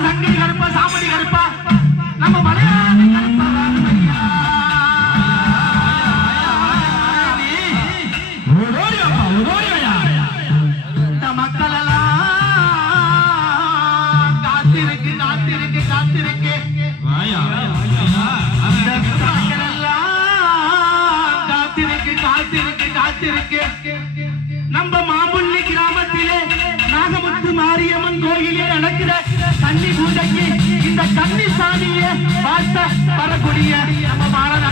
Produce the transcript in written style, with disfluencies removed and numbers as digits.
சங்கடி கருப்பா சாமடி கருப்பா நம்ம மலையாள மக்கள் எல்லாம் காத்திருக்கு காத்திருக்கு காத்திருக்கு காத்திருக்கு காத்திருக்கு காத்திருக்கு நம்ம மாமுள்ளி கிராமத்திலே நாகமுத்து மாரியம்மன் கோயிலே நடக்கிற கன்னி பூஜைக்கு இந்த கன்னி சாமியை பார்த்த வரக்கூடிய நம்ம மாறன